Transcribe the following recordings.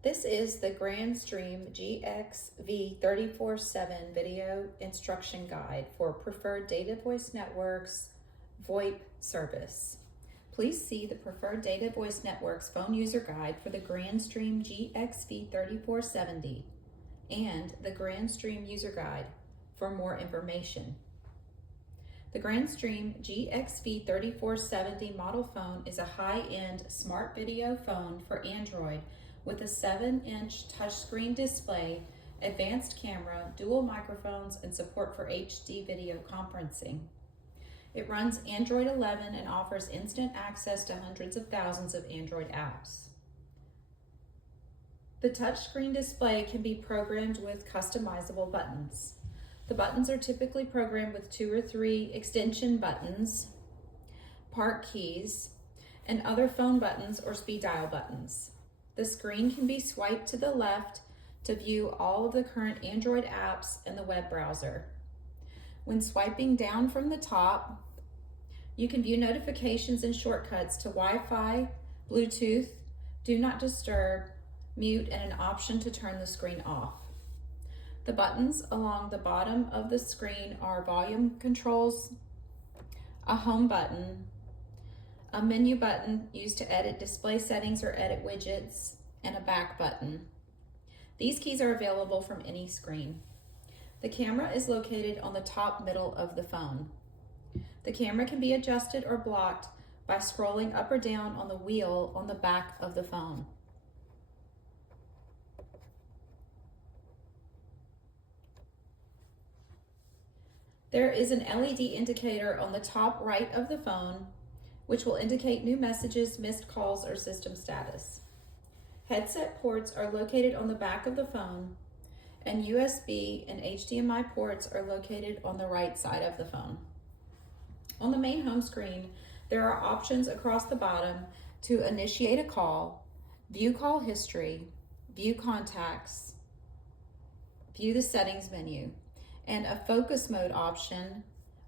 This is the Grandstream GXV3470 video instruction guide for preferred data voice networks VoIP service. Please see the preferred data voice networks phone user guide for the Grandstream GXV3470 and the Grandstream user guide for more information. The Grandstream GXV3470 model phone is a high-end smart video phone for Android with a 7-inch touchscreen display, advanced camera, dual microphones, and support for HD video conferencing. It runs Android 11 and offers instant access to hundreds of thousands of Android apps. The touchscreen display can be programmed with customizable buttons. The buttons are typically programmed with 2 or 3 extension buttons, park keys, and other phone buttons or speed dial buttons. The screen can be swiped to the left to view all of the current Android apps and the web browser. When swiping down from the top, you can view notifications and shortcuts to Wi-Fi, Bluetooth, Do Not Disturb, mute, and an option to turn the screen off. The buttons along the bottom of the screen are volume controls, a home button, a menu button used to edit display settings or edit widgets, and a back button. These keys are available from any screen. The camera is located on the top middle of the phone. The camera can be adjusted or blocked by scrolling up or down on the wheel on the back of the phone. There is an LED indicator on the top right of the phone, which will indicate new messages, missed calls, or system status. Headset ports are located on the back of the phone, and USB and HDMI ports are located on the right side of the phone. On the main home screen, there are options across the bottom to initiate a call, view call history, view contacts, view the settings menu, and a focus mode option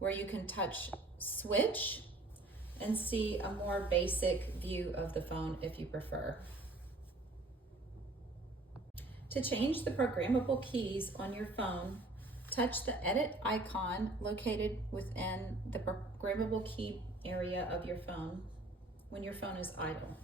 where you can touch switch and see a more basic view of the phone if you prefer. To change the programmable keys on your phone, touch the edit icon located within the programmable key area of your phone when your phone is idle.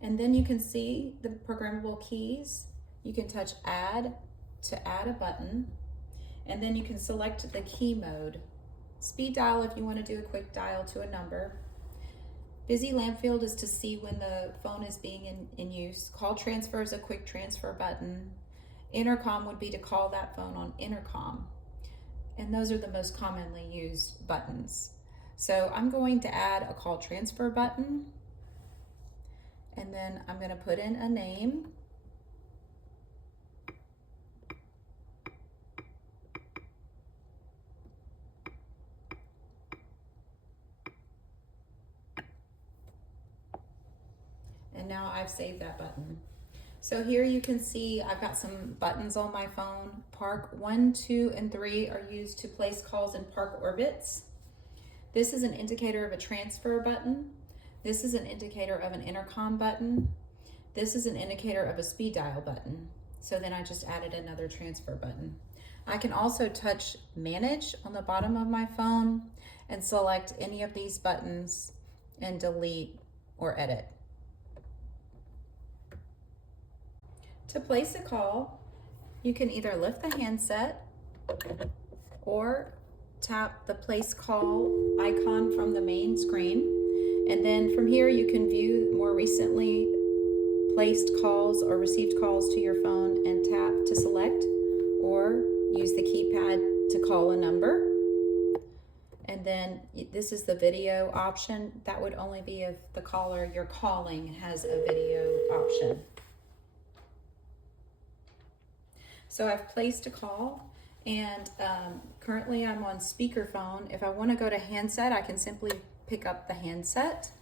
And then you can see the programmable keys. You can touch add to add a button, and then you can select the key mode. Speed dial if you want to do a quick dial to a number. Busy lamp field is to see when the phone is being in use. Call transfer is a quick transfer button. Intercom would be to call that phone on intercom. And those are the most commonly used buttons. So I'm going to add a call transfer button, and then I'm going to put in a name. And now I've saved that button. So here you can see I've got some buttons on my phone. Park 1, 2, and 3 are used to place calls in park orbits. This is an indicator of a transfer button. This is an indicator of an intercom button. This is an indicator of a speed dial button. So then I just added another transfer button. I can also touch manage on the bottom of my phone and select any of these buttons and delete or edit. To place a call, you can either lift the handset or tap the place call icon from the main screen. And then from here, you can view more recently placed calls or received calls to your phone and tap to select, or use the keypad to call a number. And then this is the video option. That would only be if the caller you're calling has a video option. So I've placed a call, and currently I'm on speakerphone. If I want to go to handset, I can simply pick up the handset.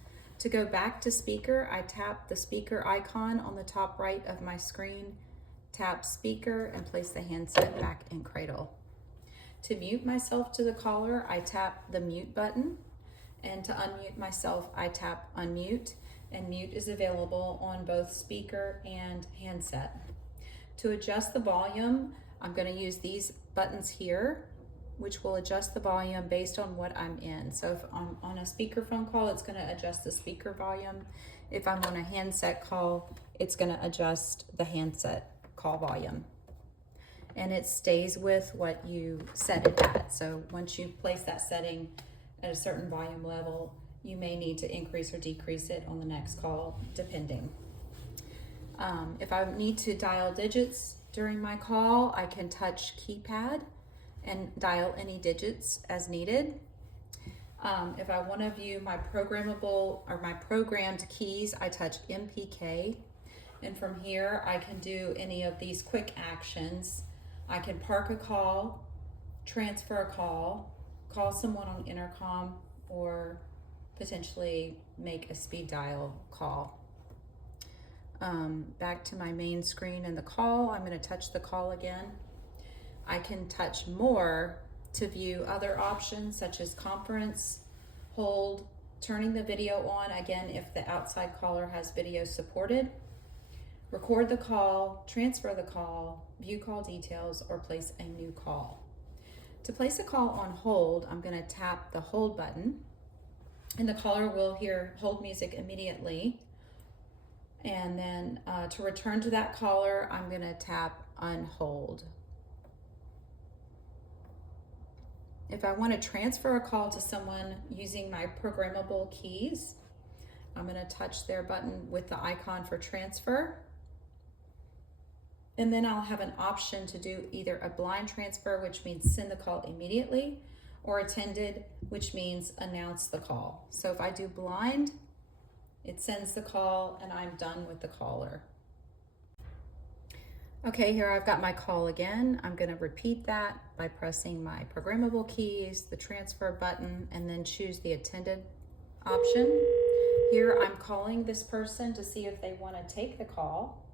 To go back to speaker, I tap the speaker icon on the top right of my screen, tap speaker, and place the handset back in cradle. To mute myself to the caller, I tap the mute button, and to unmute myself, I tap unmute. and mute is available on both speaker and handset. To adjust the volume, I'm going to use these buttons here, which will adjust the volume based on what I'm in. So if I'm on a speakerphone call, it's going to adjust the speaker volume. If I'm on a handset call, it's going to adjust the handset call volume. And it stays with what you set it at. So once you place that setting at a certain volume level, you may need to increase or decrease it on the next call, depending. If I need to dial digits during my call, I can touch keypad and dial any digits as needed. If I want to view my programmable or my programmed keys, I touch MPK. And from here, I can do any of these quick actions. I can park a call, transfer a call, call someone on intercom, or potentially make a speed dial call. Back to my main screen and the call, I'm going to touch the call again. I can touch more to view other options such as conference, hold, turning the video on, again if the outside caller has video supported, record the call, transfer the call, view call details, or place a new call. To place a call on hold, I'm going to tap the hold button, and the caller will hear hold music immediately. And then to return to that caller, I'm going to tap unhold. If I want to transfer a call to someone using my programmable keys, I'm going to touch their button with the icon for transfer. And then I'll have an option to do either a blind transfer, which means send the call immediately, or attended, which means announce the call. So if I do blind, it sends the call and I'm done with the caller. Okay, here I've got my call again. I'm going to repeat that by pressing my programmable keys, the transfer button, and then choose the attended option. Here I'm calling this person to see if they want to take the call.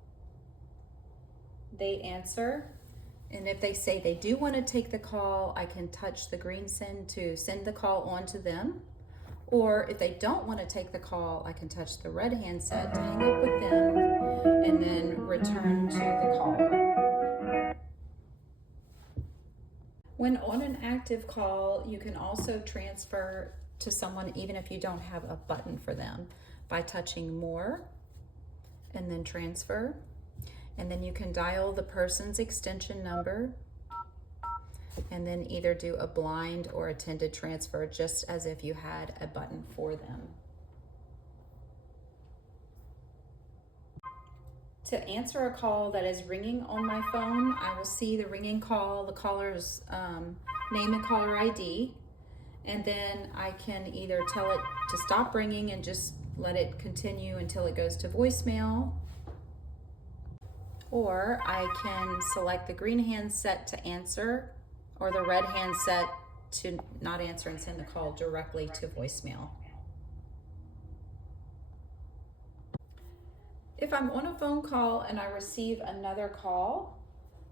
They answer, and if they say they do want to take the call, I can touch the green send to send the call on to them. Or if they don't want to take the call, I can touch the red handset to hang up with them and then return to the caller. When on an active call, you can also transfer to someone even if you don't have a button for them by touching more and then transfer. And then you can dial the person's extension number and then either do a blind or attended transfer just as if you had a button for them. To answer a call that is ringing on my phone, I will see the ringing call, the caller's name and caller ID, and then I can either tell it to stop ringing and just let it continue until it goes to voicemail, or I can select the green handset to answer or the red handset to not answer and send the call directly to voicemail. If I'm on a phone call and I receive another call,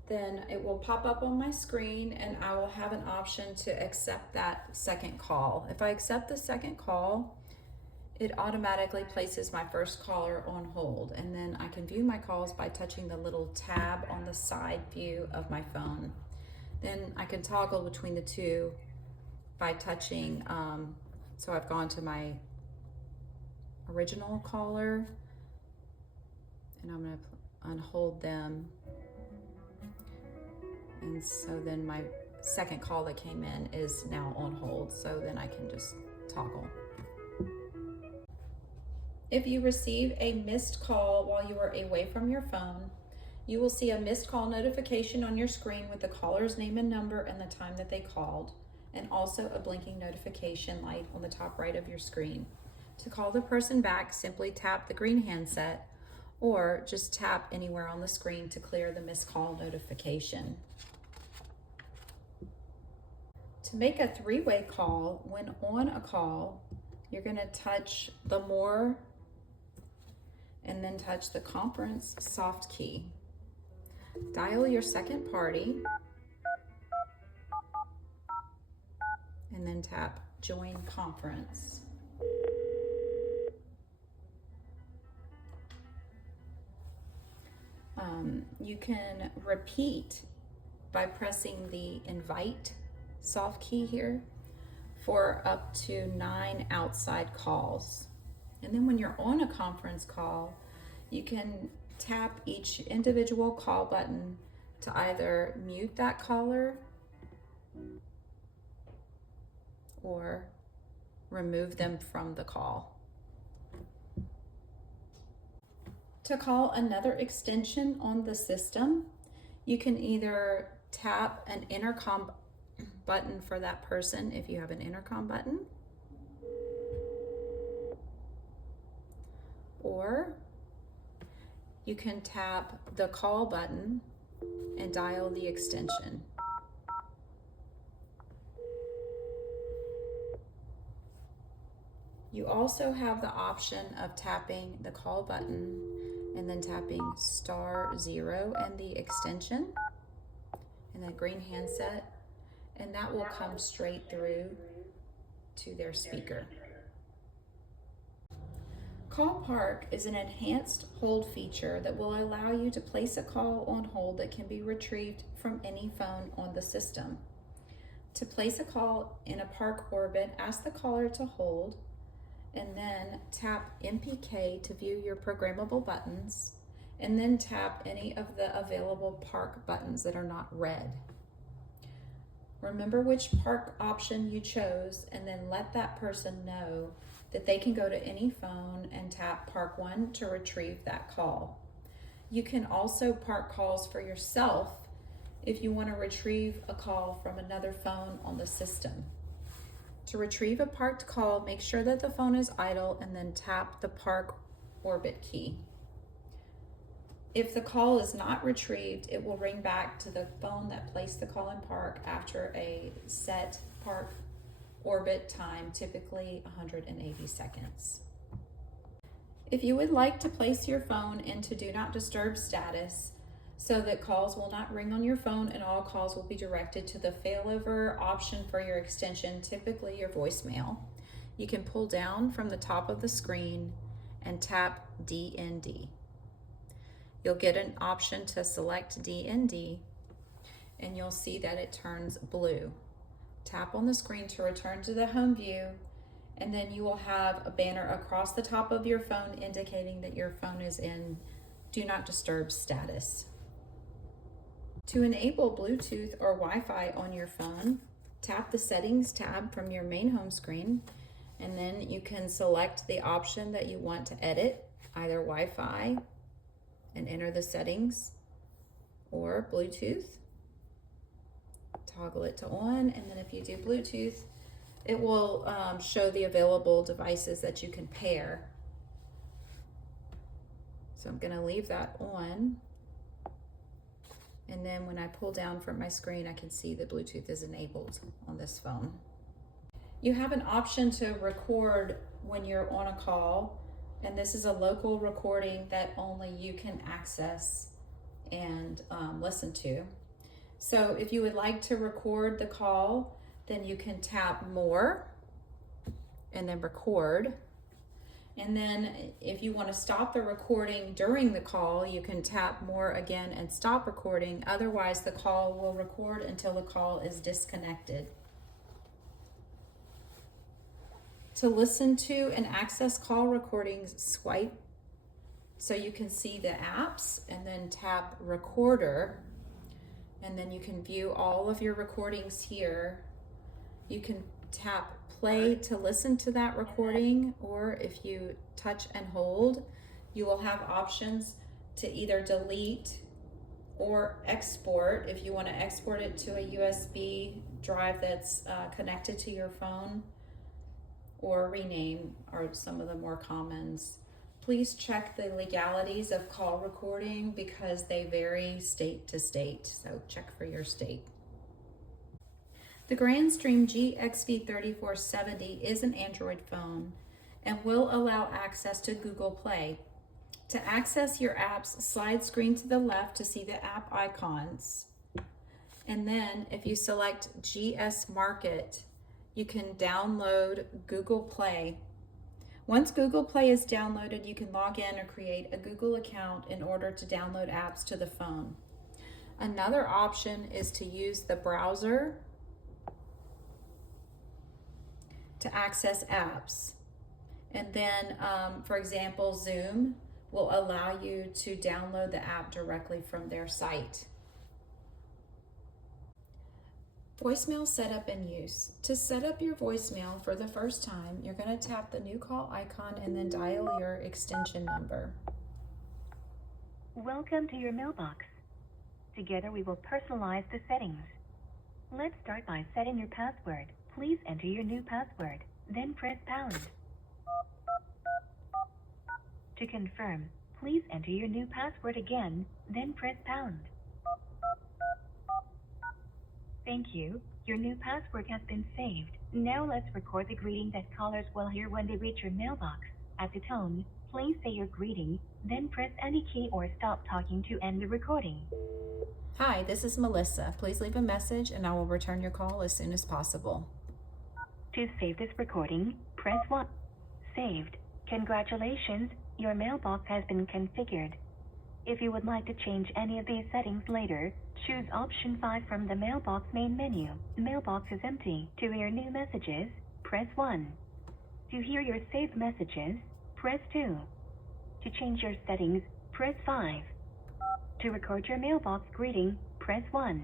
then it will pop up on my screen and I will have an option to accept that second call. If I accept the second call, it automatically places my first caller on hold, and then I can view my calls by touching the little tab on the side view of my phone. Then I can toggle between the two by touching, so I've gone to my original caller, and I'm going to unhold them. And so then my second call that came in is now on hold, so then I can just toggle. If you receive a missed call while you are away from your phone, you will see a missed call notification on your screen with the caller's name and number and the time that they called, and also a blinking notification light on the top right of your screen. To call the person back, simply tap the green handset or just tap anywhere on the screen to clear the missed call notification. To make a three-way call, when on a call, you're going to touch the more and then touch the conference soft key. Dial your second party and then tap join conference. You can repeat by pressing the invite soft key here for up to 9 outside calls. And then when you're on a conference call, you can tap each individual call button to either mute that caller or remove them from the call. To call another extension on the system, you can either tap an intercom button for that person if you have an intercom button, or you can tap the call button and dial the extension. You also have the option of tapping the call button and then tapping *0 and the extension and the green handset, and that will come straight through to their speaker. Call Park is an enhanced hold feature that will allow you to place a call on hold that can be retrieved from any phone on the system. To place a call in a park orbit, ask the caller to hold and then tap MPK to view your programmable buttons, and then tap any of the available park buttons that are not red. Remember which park option you chose and then let that person know that they can go to any phone and tap Park 1 to retrieve that call. You can also park calls for yourself if you want to retrieve a call from another phone on the system. To retrieve a parked call, make sure that the phone is idle and then tap the park orbit key. If the call is not retrieved, it will ring back to the phone that placed the call in park after a set park orbit time, typically 180 seconds. If you would like to place your phone into Do Not Disturb status so that calls will not ring on your phone and all calls will be directed to the failover option for your extension, typically your voicemail, you can pull down from the top of the screen and tap DND. You'll get an option to select DND and you'll see that it turns blue. Tap on the screen to return to the home view, and then you will have a banner across the top of your phone indicating that your phone is in Do Not Disturb status. To enable Bluetooth or Wi-Fi on your phone, tap the Settings tab from your main home screen, and then you can select the option that you want to edit, either Wi-Fi, and enter the settings, or Bluetooth. Toggle it to on, and then if you do Bluetooth, it will show the available devices that you can pair. So I'm going to leave that on, and then when I pull down from my screen, I can see that Bluetooth is enabled on this phone. You have an option to record when you're on a call, and this is a local recording that only you can access and listen to. So if you would like to record the call, then you can tap More and then Record. And then if you want to stop the recording during the call, you can tap More again and stop recording. Otherwise, the call will record until the call is disconnected. To listen to and access call recordings, swipe so you can see the apps and then tap Recorder, and then you can view all of your recordings here. You can tap Play to listen to that recording, or if you touch and hold, you will have options to either delete or export if you want to export it to a USB drive that's connected to your phone, or rename are some of the more commons. Please check the legalities of call recording because they vary state to state, so check for your state. The Grandstream GXV3470 is an Android phone and will allow access to Google Play. To access your apps, slide screen to the left to see the app icons. And then if you select GS Market, you can download Google Play. Once Google Play is downloaded, you can log in or create a Google account in order to download apps to the phone. Another option is to use the browser to access apps. And then, for example, Zoom will allow you to download the app directly from their site. Voicemail setup and use. To set up your voicemail for the first time, you're going to tap the new call icon and then dial your extension number. Welcome to your mailbox. Together we will personalize the settings. Let's start by setting your password. Please enter your new password, then press pound. To confirm, please enter your new password again, then press pound. Thank you. Your new password has been saved. Now let's record the greeting that callers will hear when they reach your mailbox. At the tone, please say your greeting, then press any key or stop talking to end the recording. Hi, this is Melissa. Please leave a message and I will return your call as soon as possible. To save this recording, press 1. Saved. Congratulations, your mailbox has been configured. If you would like to change any of these settings later, choose option 5 from the mailbox main menu. Mailbox is empty. To hear new messages, press 1. To hear your saved messages, press 2. To change your settings, press 5. To record your mailbox greeting, press 1.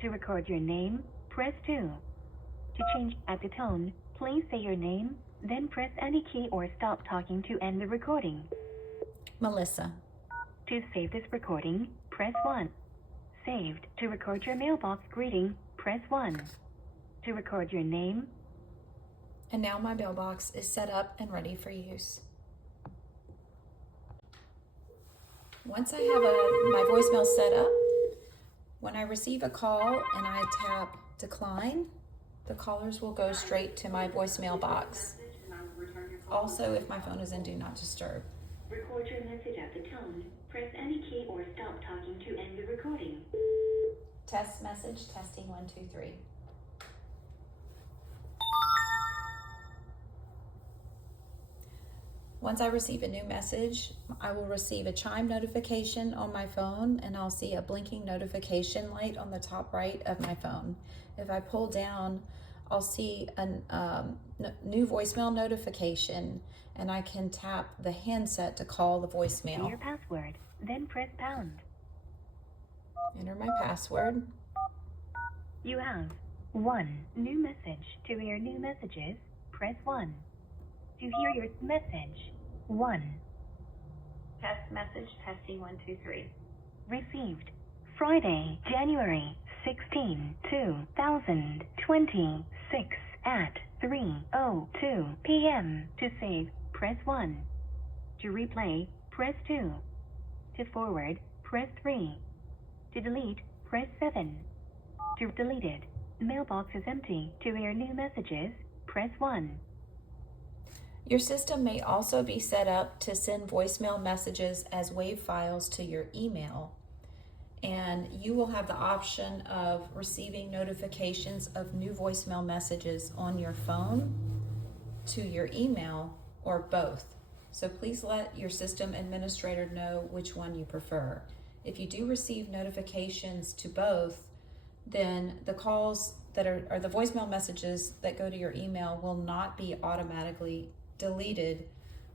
To record your name, press 2. To change at the tone, please say your name, then press any key or stop talking to end the recording. Melissa. To save this recording, press 1. Saved. To record your mailbox greeting, press 1. To record your name. And now my mailbox is set up and ready for use. Once I have my voicemail set up, when I receive a call and I tap decline, the callers will go straight to my voicemail box. Also, if my phone is in Do Not Disturb. Record your message at the tone. Press any key or stop talking to end the recording. Test message, testing 1, 2, 3. Once I receive a new message, I will receive a chime notification on my phone and I'll see a blinking notification light on the top right of my phone. If I pull down, I'll see a new voicemail notification and I can tap the handset to call the voicemail. Enter your password, then press pound. Enter my password. You have 1 new message. To hear new messages, press 1. To hear your message, 1. Test message, testing 1, 2, 3. Received Friday, January 16, 2026 at 3:02 p.m. To save, press 1. To replay, press 2. To forward, press 3. To delete, press 7. To delete it, mailbox is empty. To hear new messages, press 1. Your system may also be set up to send voicemail messages as WAV files to your email. And you will have the option of receiving notifications of new voicemail messages on your phone, to your email, or both. So please let your system administrator know which one you prefer. If you do receive notifications to both, then the calls that are the voicemail messages that go to your email will not be automatically deleted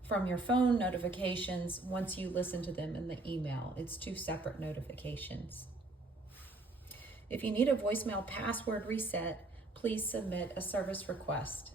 from your phone notifications once you listen to them in the email. It's 2 separate notifications. If you need a voicemail password reset, please submit a service request.